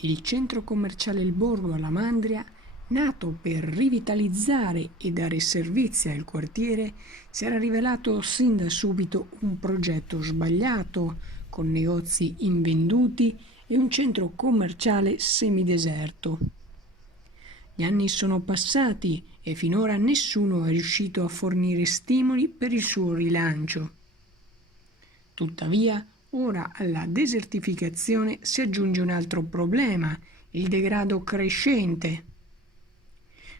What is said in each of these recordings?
Il centro commerciale Il Borgo alla Mandria, nato per rivitalizzare e dare servizi al quartiere, si era rivelato sin da subito un progetto sbagliato, con negozi invenduti e un centro commerciale semideserto. Gli anni sono passati e finora nessuno è riuscito a fornire stimoli per il suo rilancio. Tuttavia, ora alla desertificazione si aggiunge un altro problema, il degrado crescente.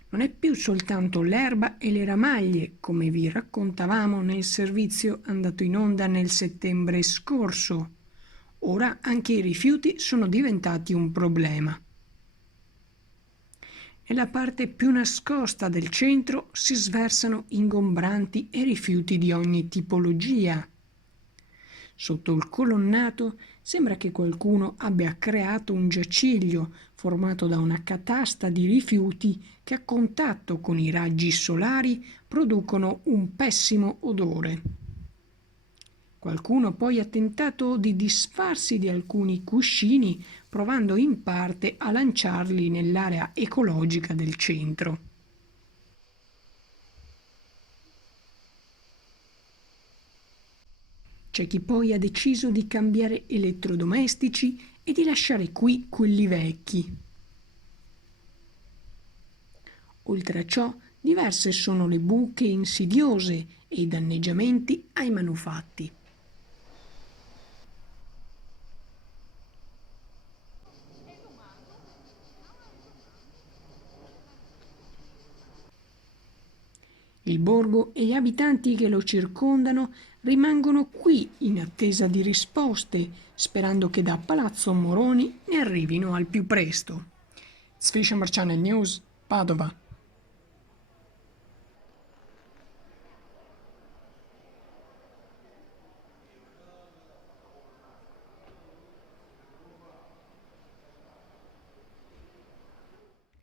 Non è più soltanto l'erba e le ramaglie, come vi raccontavamo nel servizio andato in onda nel settembre scorso. Ora anche i rifiuti sono diventati un problema. Nella parte più nascosta del centro si sversano ingombranti e rifiuti di ogni tipologia. Sotto il colonnato sembra che qualcuno abbia creato un giaciglio formato da una catasta di rifiuti che a contatto con i raggi solari producono un pessimo odore. Qualcuno poi ha tentato di disfarsi di alcuni cuscini, provando in parte a lanciarli nell'area ecologica del centro. C'è chi poi ha deciso di cambiare elettrodomestici e di lasciare qui quelli vecchi. Oltre a ciò, diverse sono le buche insidiose e i danneggiamenti ai manufatti. Il borgo e gli abitanti che lo circondano rimangono qui in attesa di risposte, sperando che da Palazzo Moroni ne arrivino al più presto. Sfiscia Channel News, Padova.